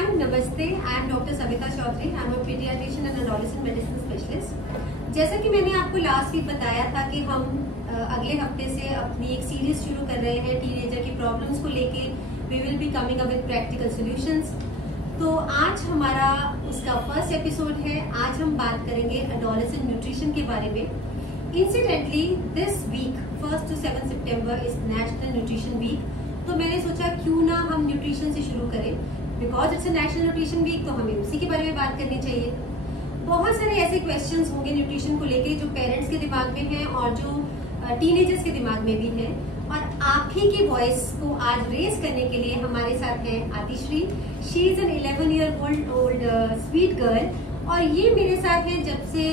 everyone, Namaste. I am Dr. Savita Chaudhary. I am a pediatrician and adolescent medicine specialist. जैसा कि मैंने आपको last week बताया था कि हम अगले हफ्ते से अपनी एक सीरीज शुरू कर रहे हैं टीनेजर की प्रॉब्लम्स को लेके. We will be coming up with practical solutions. तो आज हमारा उसका फर्स्ट एपिसोड है. आज हम बात करेंगे एडोलेसेंट न्यूट्रिशन के बारे में. Incidentally this week 1 to 7 September is national nutrition week. तो मैंने सोचा क्यों ना हम न्यूट्रिशन से शुरू करें. Because it's a national nutrition week तो हमें उसी के बारे में बात करनी चाहिए. बहुत सारे ऐसे क्वेश्चंस होंगे न्यूट्रिशन को लेके जो पेरेंट्स के दिमाग में हैं और जो टीनेजर्स के दिमाग में भी हैं. और आप ही की वॉइस को आज रेज करने के लिए हमारे साथ है Atishri. She is an 11-year-old sweet girl. और ये मेरे साथ है जब से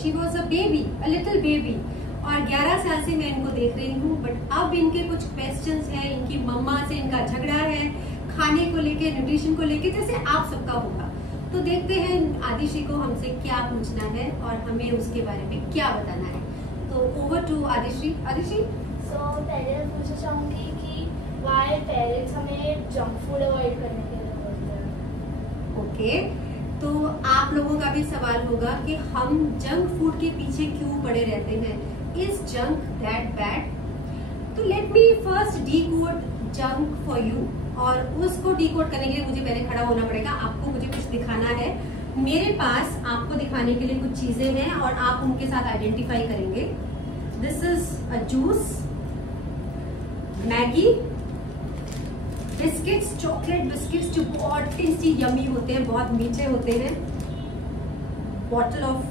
she was a baby, a little baby. और 11 साल से मैं इनको देख रही हूँ. बट अब इनके कुछ क्वेश्चंस हैं. इनकी मम्मा से इनका झगड़ा है खाने को लेके, न्यूट्रिशन को लेके, जैसे आप सबका होगा. तो देखते हैं आदिश्री को हमसे क्या पूछना है और हमें उसके बारे में क्या बताना है. तो ओवर टू आदिश्री. आदिश्री, सो पहले मैं पूछना चाहूँगी कि वाई पेरेंट्स हमें जंक फूड अवॉइड करने के लिए बोलते हैं. ओके. तो आप लोगों का भी सवाल होगा कि हम जंक फूड के पीछे क्यों पड़े रहते हैं. Is junk that bad? तो let me first decode junk for you. और उसको डीकोड करने के लिए मुझे पहले खड़ा होना पड़ेगा. आपको मुझे कुछ दिखाना है. मेरे पास आपको दिखाने के लिए कुछ चीजें हैं और आप उनके साथ आइडेंटिफाई करेंगे. This is a juice, Maggi, biscuits, chocolate biscuits जो बहुत टेस्टी यमी होते हैं, बहुत मीठे होते हैं, bottle of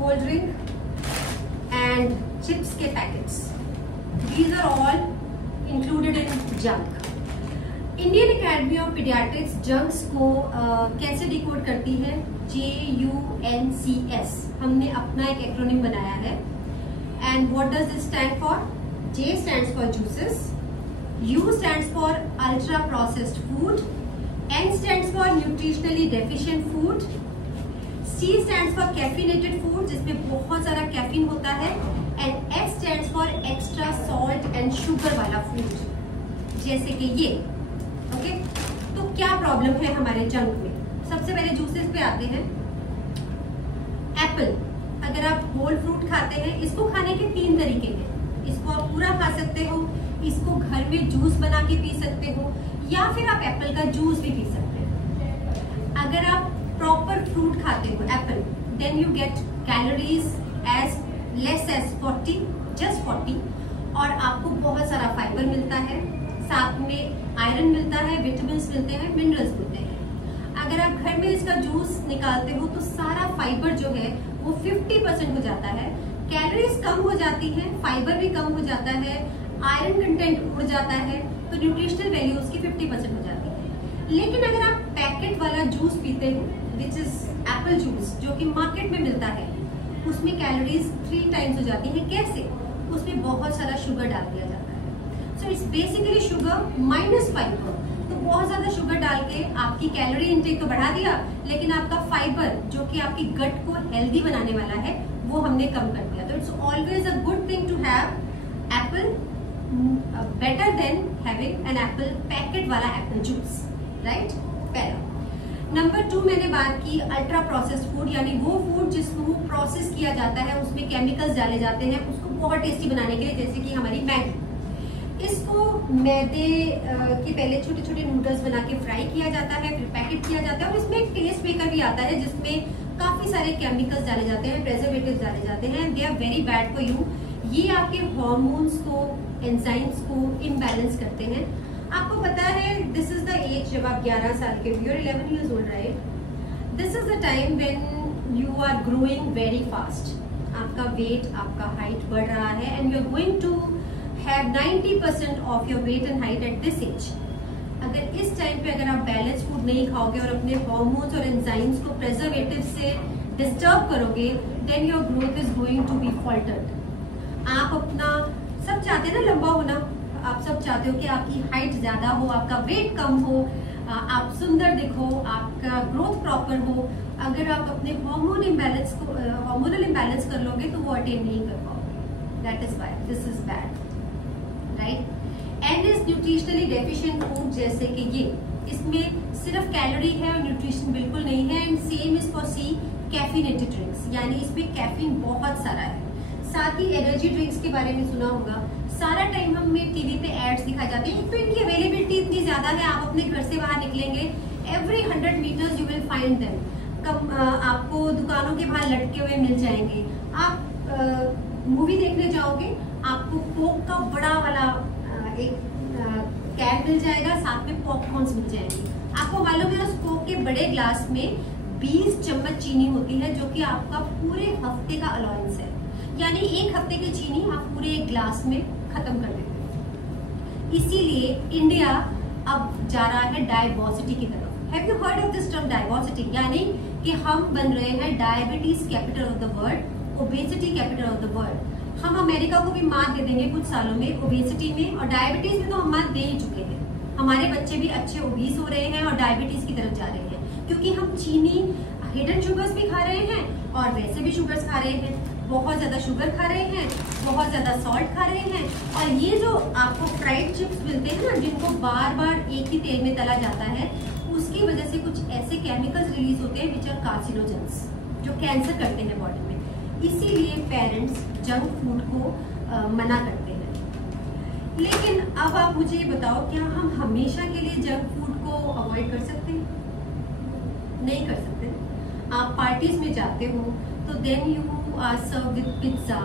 cold drink and chips के packets. These are all included in junk. Indian academy of paediatrics junks को कैसे डिकोड करती है? JUNCS. हमने अपना एक एक्रोनिम बनाया है. And what does this stand for? J stands for juices, U stands for ultra processed food, N stands for nutritionally deficient food, C stands for caffeinated food जिसमें बहुत सारा कैफीन होता है, and X stands for extra salt and sugar वाला food जैसे कि ये. Okay. तो क्या प्रॉब्लम है हमारे जंक में? सबसे पहले जूसेस पे आते हैं. एप्पल, अगर आप होल फ्रूट खाते हैं, इसको खाने के 3 तरीके हैं. इसको आप पूरा खा सकते हो, इसको घर में जूस बना के पी सकते हो, या फिर आप एप्पल का जूस भी पी सकते हैं. अगर आप प्रॉपर फ्रूट खाते हो apple, then you get calories as less as 40, just 40. और आपको बहुत सारा फाइबर मिलता है, साथ में आयरन मिलता है, विटामिन मिलते हैं, मिनरल्स मिलते हैं. अगर आप घर में इसका जूस निकालते हो तो सारा फाइबर जो है वो 50% हो जाता है, कैलोरीज कम हो जाती है, फाइबर भी कम हो जाता है, आयरन कंटेंट उड़ जाता है, तो न्यूट्रिशनल वैल्यू उसकी 50% हो जाती है. लेकिन अगर आप पैकेट वाला जूस पीते हो, विच इज एप्पल जूस, जो कि मार्केट में मिलता है, उसमें कैलोरीज 3 टाइम्स हो जाती है. कैसे? उसमें बहुत सारा शुगर डाल दिया जाता है. So it's basically sugar minus fibre. तो बहुत ज्यादा शुगर डाल के आपकी कैलोरी इंटेक तो बढ़ा दिया, लेकिन आपका फाइबर जो कि आपकी गट को हेल्दी बनाने वाला है वो हमने कम कर दिया. तो it's always a good thing to have apple, better than having an apple packet वाला एप्पल जूस, राइट? पहला. नंबर 2 मैंने बात की अल्ट्रा प्रोसेस्ड फूड, यानी वो फूड जिसको प्रोसेस किया जाता है, उसमें केमिकल्स डाले जाते हैं उसको बहुत टेस्टी बनाने के लिए, जैसे कि हमारी मैगी. इसको मैदे के पहले छोटे छोटे नूडल्स बना के फ्राई किया जाता है, फिर पैकेट किया जाता है, और इसमें एक टेस्ट मेकर भी आता है जिसमें काफी सारे केमिकल्स डाले जाते हैं, प्रिजर्वेटिव्स डाले जाते हैं. They are very bad for you. ये आपके हार्मोन्स को, एंजाइम्स को इम्बैलेंस करते हैं. आपको पता है दिस इज द एज जब आप 11 साल के, you are 11 years old, right? This is the time when you are growing very fast. आपका वेट, आपका हाइट बढ़ रहा है, and you are going to have 90% of your weight and height at this age. अगर इस time पे अगर आप बैलेंस फूड नहीं खाओगे और अपने हार्मोन्स और एंजाइम्स को प्रिजर्वेटिव से डिस्टर्ब करोगे, then your growth is going to be faltered. आप अपना सब चाहते हैं ना लंबा होना, आप सब चाहते हो कि आपकी हाइट ज्यादा हो, आपका वेट कम हो, आप सुंदर दिखो, आपका ग्रोथ प्रॉपर हो. अगर आप अपने हार्मोनल इम्बैलेंस कर लोगे तो वो अटेन नहीं कर पाओगे. That is why this is bad, right? And and is nutritionally deficient food, जैसे कि ये, इसमें सिर्फ कैलोरी है और न्यूट्रिशन बिल्कुल नहीं है। And same is for see caffeinated drinks, यानी इसमें कैफीन बहुत सारा है। साथ ही एनर्जी ड्रिंक्स के बारे में सुना होगा, सारा टाइम हमें टीवी पे एड्स दिखाई जाती है। तो इनकी अवेलेबिलिटी इतनी ज्यादा है, आप अपने घर से बाहर निकलेंगे every 100 metres you will find them. आपको दुकानों के बाहर लटके हुए मिल जाएंगे। आप मूवी देखने जाओगे, आपको कोक का बड़ा वाला एक कैन मिल जाएगा, साथ में पॉपकॉर्न्स मिल जाएंगे। आपको मालूम है उस कोक के बड़े ग्लास में 20 चम्मच चीनी होती है, जो कि आपका पूरे हफ्ते का अलाउंस है। यानी एक हफ्ते की चीनी आप पूरे एक ग्लास में खत्म कर देते हैं। इसीलिए इंडिया अब जा रहा है डायबॉसिटी की तरफ। Have you heard of this term diabesity? यानी कि हम बन रहे हैं diabetes capital of the world, obesity capital of the world. हम अमेरिका को भी मात दे देंगे कुछ सालों में ओबेसिटी में, और डायबिटीज में तो हम मात दे ही चुके हैं। हमारे बच्चे भी अच्छे ओबीस हो रहे हैं और डायबिटीज की तरफ जा रहे हैं, क्योंकि हम चीनी, हिडन शुगर्स भी खा रहे हैं और वैसे भी शुगर्स खा रहे हैं। बहुत ज्यादा शुगर खा रहे हैं, बहुत ज्यादा सॉल्ट खा रहे हैं। और ये जो आपको फ्राइड चिप्स मिलते हैं ना, जिनको बार बार एक ही तेल में तला जाता है, उसकी वजह से कुछ ऐसे केमिकल्स रिलीज होते हैं विच आर कार्सिनोजेंस, जो कैंसर करते हैं बॉडी में। इसीलिए पेरेंट्स जंक फूड को मना करते हैं। लेकिन अब आप मुझे ये बताओ, क्या हम हमेशा के लिए जंक फूड को अवॉइड कर सकते हैं? नहीं कर सकते। आप पार्टीज में जाते हो तो then you are serve with pizza,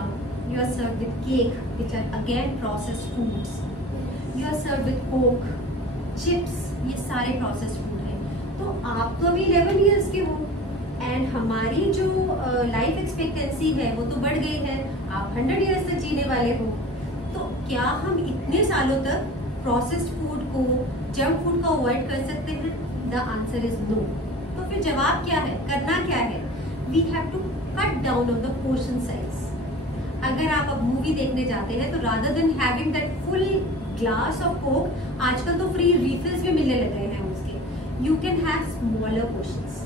you are serve with cake which are again processed foods, you are serve with coke, chips, ये सारे प्रोसेस्ड फूड है। तो आप तो अभी 11 ईयर्स के हो एंड हमारी जो लाइफ एक्सपेक्टेंसी है वो तो बढ़ गई है, आप 100 ईयर्स तक जीने वाले हो। तो क्या हम इतने सालों तक प्रोसेस्ड फूड को, जंक फूड को अवॉइड कर सकते हैं? The answer is no. तो फिर जवाब क्या है, करना क्या है? We have to cut down on the portion size. अगर आप अब मूवी देखने जाते हैं तो rather than having that full glass of coke, आजकल तो फ्री रिफिल्स भी मिलने लग गए हैं उसके, you can have smaller portions.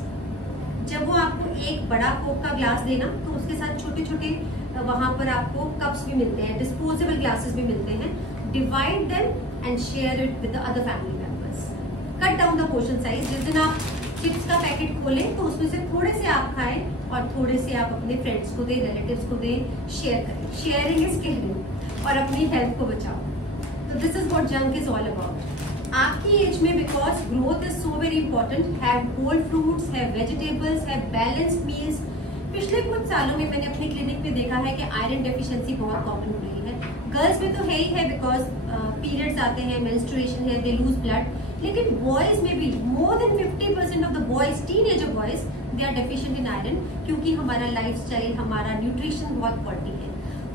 जब वो आपको एक बड़ा कोक का ग्लास देना, तो उसके साथ छोटे छोटे वहां पर आपको कप्स भी मिलते हैं, डिस्पोजेबल ग्लासेस भी मिलते हैं। Divide them and share it with the other family members. Cut down the portion size. जिस दिन आप चिप्स का पैकेट खोलें तो उसमें से थोड़े से आप खाएं और थोड़े से आप अपने फ्रेंड्स को दें, रिलेटिव्स को दें, शेयर करें। शेयरिंग इज केयरिंग, और अपनी हेल्थ को बचाओ। तो this is what junk is all about. आपकी एज में, because growth is so very important, have whole fruits, have vegetables, have balanced meals. पिछले कुछ सालों में मैंने अपने क्लिनिक में देखा है कि आयरन डेफिशिएंसी बहुत कॉमन हो रही है। गर्ल्स में तो है ही है, बिकॉज पीरियड्स आते हैं, मेंस्ट्रुएशन है, दे लूज ब्लड। लेकिन बॉयज में भी more than 50% of the boys, teenager boys, they are deficient in iron, क्योंकि हमारा लाइफस्टाइल, हमारा न्यूट्रिशन बहुत फॉल्टी है।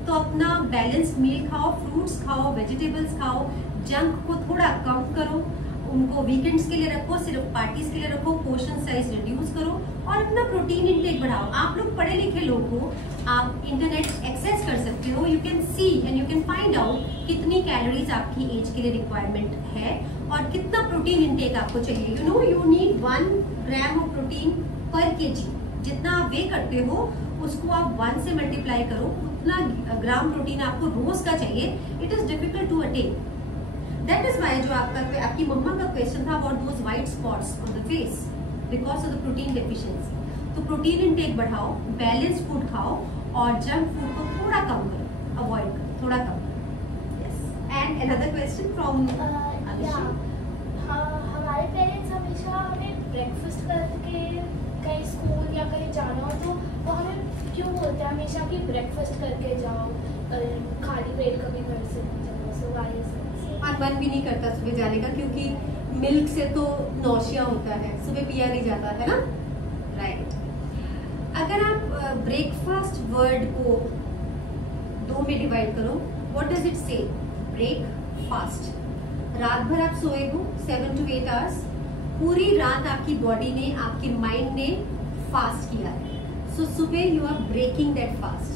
तो अपना बैलेंस्ड मील खाओ, फ्रूट्स खाओ, वेजिटेबल्स खाओ, जंक को थोड़ा कम करो, उनको वीकेंड्स के लिए रखो, सिर्फ पार्टीज के लिए रखो, पोर्शन साइज रिड्यूस करो और अपना प्रोटीन इंटेक बढ़ाओ। आप लोग पढ़े लिखे लोग हो, आप इंटरनेट एक्सेस कर सकते हो, you can see and you can find out कितनी कैलोरीज आपकी एज के लिए रिक्वायरमेंट है और कितना प्रोटीन इंटेक आपको चाहिए। You know you need 1 gram of protein पर केजी। जितना आप वे करते हो उसको आप 1 से मल्टीप्लाई करो, उतना ग्राम प्रोटीन आपको रोज का चाहिए। It is difficult to attain. That is why जो आपकी मम्मा का क्वेश्चन था about those white spots on the face because of the protein deficiency. तो प्रोटीन इंटेक बढ़ाओ, बैलेंस फूड खाओ और जंक फूड को थोड़ा कम करो, अवॉइड करो, थोड़ा कम करो। Yes, and another question from हमारे पेरेंट्स हमेशा हमें ब्रेकफास्ट करके कहीं स्कूल या कहीं जाना हो तो वो हमें क्यों बोलते हैं हमेशा कि ब्रेकफास्ट करके जाओ, खाली पेट कभी घर से नहीं जाओ। सो वाई इज मन भी नहीं करता सुबह जाने का, क्योंकि मिल्क से तो नौशिया होता है, सुबह पिया नहीं जाता है ना, राइट। अगर आप ब्रेकफास्ट वर्ड को 2 में डिवाइड करो, what does it say? Breakfast. रात भर आप सोए हो 7 to 8 आवर्स, पूरी रात आपकी बॉडी ने, आपके माइंड ने फास्ट किया है। सो सुबह you are breaking that fast,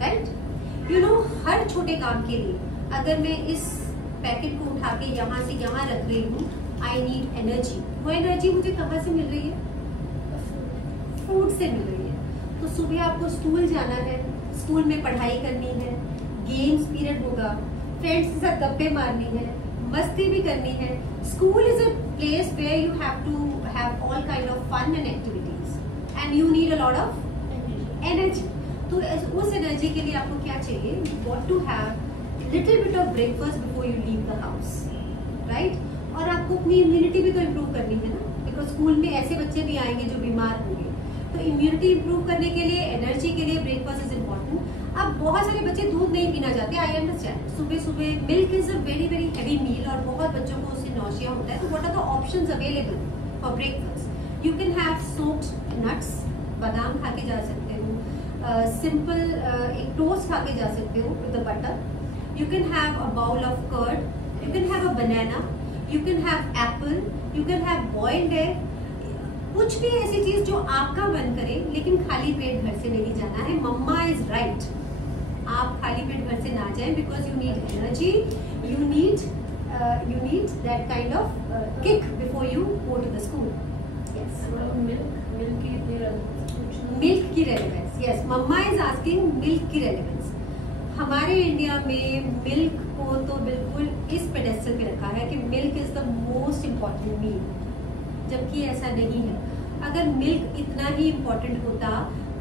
right. You know हर छोटे काम के लिए अगर मैं इस पैकेट को उठा के यहाँ से यहाँ रख रही हूँ, आई नीड एनर्जी। वो एनर्जी मुझे कहाँ से मिल रही है? फूड से मिल रही है। तो सुबह आपको स्कूल जाना है, स्कूल में पढ़ाई करनी है, गेम्स पीरियड होगा, फ्रेंड्स के साथ गप्पे मारनी है, मस्ती भी करनी है. School is a place where you have to have all kind of fun and activities, and you need a lot of energy. तो उस एनर्जी के लिए आपको क्या चाहिए? You want to have little bit of breakfast before you leave the house, right? और आपको अपनी इम्यूनिटी भी तो इम्प्रूव करनी है ना, बिकॉज स्कूल में ऐसे बच्चे भी आएंगे जो बीमार होंगे. तो इम्यूनिटी इम्प्रूव करने के लिए, एनर्जी के लिए ब्रेकफास्ट इज इम्पोर्टेंट. अब बहुत सारे बच्चे दूध नहीं पीना चाहते, आई अंडरस्टैंड. सुबह सुबह milk is a very very heavy meal और बहुत बच्चों को उससे नौशिया होता है. तो what are the options available for breakfast? You can have soaked nuts, बादाम खा के जा सकते हो. सिंपल एक टोस्ट खा के जा सकते हो with butter. You can have a bowl of curd. You can have a banana. You can have apple. You can have boiled egg. कुछ भी ऐसी चीज जो आपका मन करे, लेकिन खाली पेट घर से नहीं जाना है. Mamma is right. आप खाली पेट घर से ना जाएं, because you need energy. You need that kind of kick before you go to the school. Yes, milk की relevance. Yes, mamma is asking milk की रेलेवेंस. हमारे इंडिया में मिल्क को तो बिल्कुल इस पेडेस्टल पे रखा है कि milk is the most important meal, जबकि ऐसा नहीं है. अगर मिल्क इतना ही इम्पोर्टेंट होता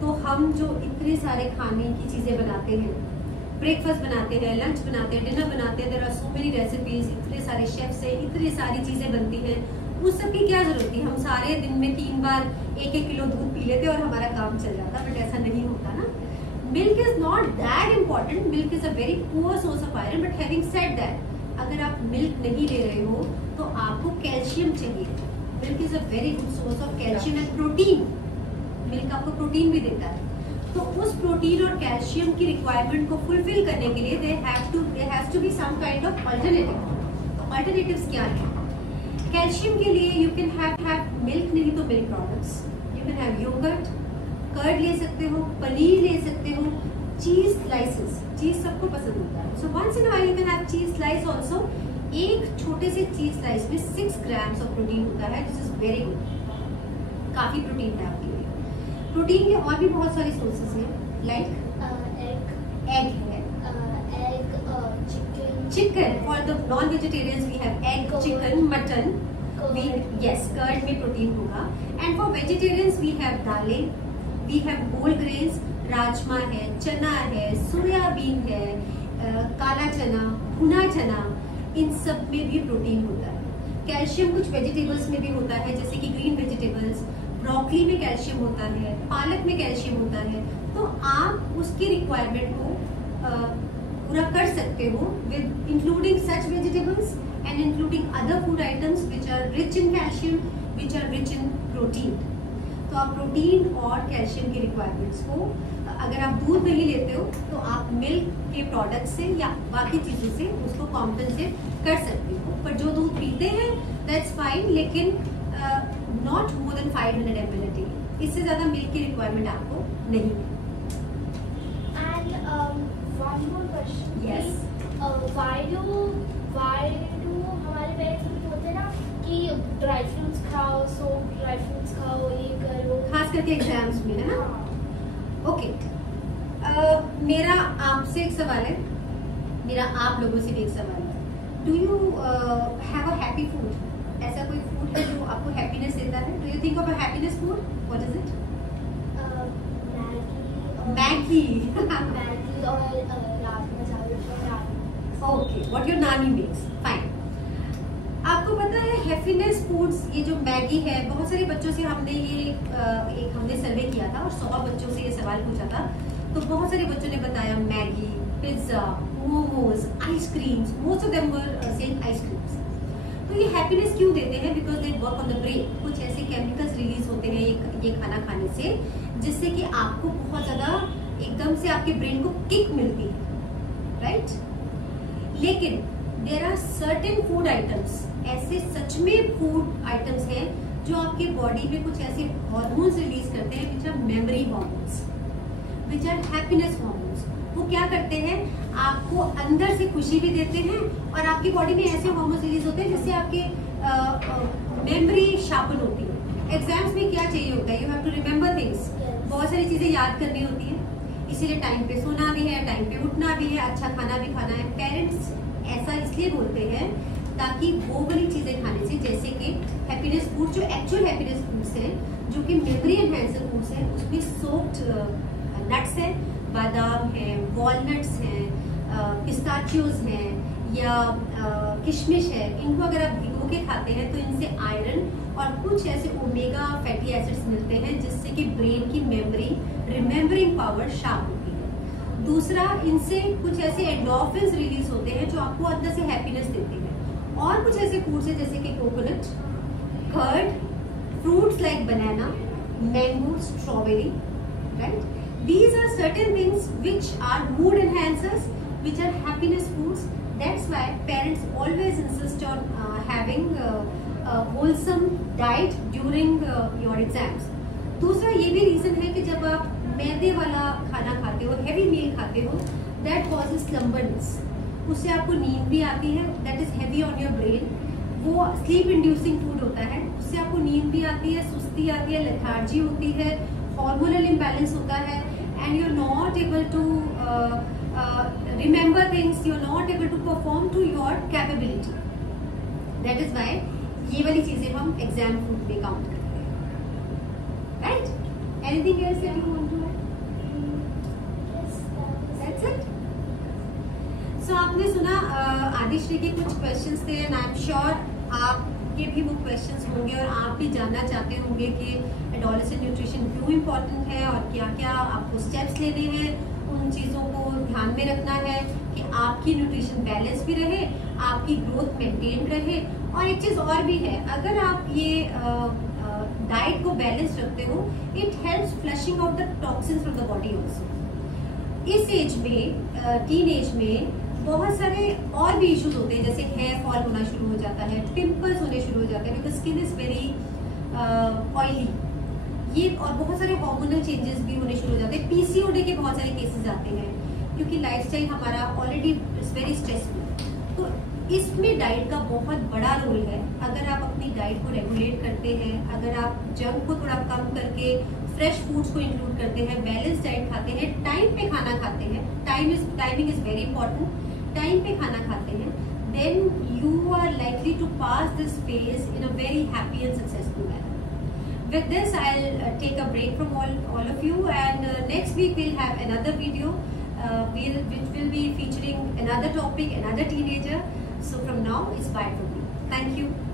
तो हम जो इतने सारे खाने की चीजें बनाते हैं, ब्रेकफास्ट बनाते हैं, लंच बनाते हैं, डिनर बनाते हैं, there are so many recipes, इतने सारे शेफ्स हैं, इतनी सारी चीजें बनती हैं, उस सब की क्या जरूरत थी? हम सारे दिन में 3 बार 1-1 किलो दूध पी लेते और हमारा काम चल जाता. बट ऐसा नहीं होता ना. Milk is not that important. Milk is a very poor source of iron. But having said that, अगर आप मिल्क नहीं ले रहे हो तो आपको कैल्शियम चाहिए. Milk is a very good source of calcium and protein. Milk आपको प्रोटीन भी देता है. तो उस प्रोटीन और कैल्शियम की रिक्वायरमेंट को फुलफिल करने के लिए there has to be some kind of alternative. तो alternatives क्या है? कैल्शियम के लिए यू कैन हैव मिल्क नहीं तो milk products. You can have yoghurt, curd ले सकते हो, पनीर ले सकते हो, चीज स्लाइसेस. चीज सबको पसंद होता है. So once in a while you can have cheese slice also. एक छोटे से चीज स्लाइस में 6 ग्राम्स ऑफ प्रोटीन होता है. This is very good. काफी प्रोटीन है आपके लिए. प्रोटीन के और भी बहुत सारे सोर्सेस हैं, लाइक एग है, chicken. For the non vegetarians we have egg, chicken, mutton. Yes, curd में प्रोटीन होगा. And for vegetarians we have दालें, we have whole grains. Rajma है, चना है, सोयाबीन है, काला चना, भुना चना, इन सब में भी प्रोटीन होता है. कैल्शियम कुछ वेजिटेबल्स में भी होता है, जैसे कि ग्रीन वेजिटेबल्स. ब्रोकली में कैल्शियम होता है, पालक में कैल्शियम होता है. तो आप उसकी रिक्वायरमेंट को पूरा कर सकते हो with including such vegetables and including other food items which are rich in calcium, which are rich in protein. तो आप प्रोटीन और कैल्शियम की रिक्वायरमेंट्स को, अगर आप दूध नहीं लेते हो तो आप मिल्क के प्रोडक्ट से या बाकी चीजों से उसको कॉम्पेंसेट कर सकते हो. पर जो दूध पीते हैं दैट्स फाइन, लेकिन not more than 500 ml a day. इससे ज्यादा मिल्क की रिक्वायरमेंट आपको नहीं है. And one more question. Yes. Why do हमारे पेरेंट्स बोलते हैं ना कि ड्राई फ्रूट्स खाओ, ड्राई फ्रूट्स खाओ, ये करो, खास करके एग्जाम्स में, है ना? ओके. मेरा आपसे एक सवाल है, मेरा आप लोगों से भी एक सवाल है. Do you have a happy food? ऐसा कोई फूड है जो आपको हैप्पीनेस देता है? Do you think of a happiness food? What is it? Maggi. Maggi और राजमा चावल. ओके, व्हाट योर नानी मेक्स. फाइन. आपको पता है हैप्पीनेस फूड्स, ये जो मैगी है, बहुत सारे बच्चों से हमने हमने सर्वे किया था और 100 बच्चों से ये सवाल पूछा था. तो बहुत सारे बच्चों ने बताया Maggi, pizza, momos, ice creams. Most of them were saying ice creams. तो ये हैप्पीनेस क्यों देते हैं? Because they work on the brain. कुछ ऐसे केमिकल्स रिलीज होते हैं ये खाना खाने से, जिससे कि आपको बहुत ज्यादा एकदम से आपके ब्रेन को किक मिलती है, राइट? लेकिन there are certain food items, ऐसे सच में फूड आइटम्स हैं जो आपके बॉडी में कुछ ऐसे हार्मोन्स रिलीज करते हैं which are memory hormones, which are happiness hormones. वो क्या करते हैं? आपको अंदर से खुशी भी देते हैं और आपकी बॉडी में ऐसे हार्मोन्स रिलीज होते हैं जिससे आपके मेमोरी शार्पन होती है. एग्जाम्स में क्या चाहिए होता है? You have to remember things. बहुत सारी चीजें याद करनी होती है, इसीलिए टाइम पे सोना भी है, टाइम पे उठना भी है, अच्छा खाना भी खाना है. पेरेंट्स ऐसा इसलिए बोलते हैं ताकि वो वाली चीजें खाने से, जैसे कि हैप्पीनेस फूड, जो एक्चुअल हैप्पीनेस फूड्स हैं, जो कि मेमोरी एनहांसर फूड्स हैं, उसमें सोक्ड नट्स हैं, बादाम हैं, वॉलनट्स हैं, पिस्ताचियोज हैं या किशमिश है। इनको अगर आप भिगो के खाते हैं तो इनसे आयरन और कुछ ऐसे ओमेगा फैटी एसिड्स मिलते हैं, जिससे कि ब्रेन की मेमोरी, रिमेम्बरिंग पावर शार्प होती है। दूसरा, इनसे कुछ ऐसे एंडोर्फिन्स रिलीज होते हैं जो आपको अंदर से हैप्पीनेस देते हैं। और कुछ ऐसे फूड्स हैं जैसे कि coconut, curd, fruits like banana, mango, strawberry, right? These are certain things which are mood enhancers, which are happiness foods. That's why parents always insist on having a wholesome diet during your exams. दूसरा ये भी reason है कि जब आप मैदे वाला खाना खाते हो, हेवी मील खाते हो, that causes slumberness. उससे आपको नींद भी आती है, that is heavy on your brain. वो स्लीप इंड्यूसिंग फूड होता है, उससे आपको नींद भी आती है, सुस्ती आती है, लेथार्जी होती है, हार्मोनल इम्बैलेंस होता है, and you're not able to remember things, you're not able to perform to your capability. That is why ये वाली चीजें हम एग्जाम फूड में काउंट करते हैं, right? Anything else that you want to add? Yes, That's it. So आपने सुना आदिश्री के कुछ क्वेश्चंस थे, and I'm sure आपके भी वो क्वेश्चंस होंगे और आप भी जानना चाहते होंगे कि एडोलेसेंट न्यूट्रिशन क्यों इम्पोर्टेंट है और क्या क्या आपको स्टेप्स लेने हैं, उन चीज़ों को ध्यान में रखना है कि आपकी न्यूट्रिशन बैलेंस भी रहे, आपकी ग्रोथ मेंटेन रहे। और एक चीज़ और भी है, अगर आप ये डाइट को बैलेंस रखते हो, it helps flushing out the toxins from the body also. इस एज में, टीन एज में बहुत सारे और भी इश्यूज होते हैं, जैसे हेयर फॉल होना शुरू हो जाता है, पिंपल्स होने शुरू हो जाते हैं, because skin is very oily, ये, और बहुत सारे हार्मोनल चेंजेस भी होने शुरू हो जाते हैं। पीसीओडी के बहुत सारे केसेस आते हैं, क्योंकि लाइफस्टाइल हमारा ऑलरेडी इज वेरी स्ट्रेसफुल। तो इसमें डाइट का बहुत बड़ा रोल है। अगर आप अपनी डाइट को रेगुलेट करते हैं, अगर आप जंक को थोड़ा कम करके फ्रेश फूड्स को इंक्लूड करते हैं, बैलेंस डाइट खाते हैं, टाइम पे खाना खाते हैं, timing is very important, time पे खाना खाते हैं, then you are likely to pass this phase in a very happy and successful manner. With this, I'll take a break from all of you, and next week we'll have another video which will be featuring another topic, another teenager. So from now, it's bye from me. Thank you.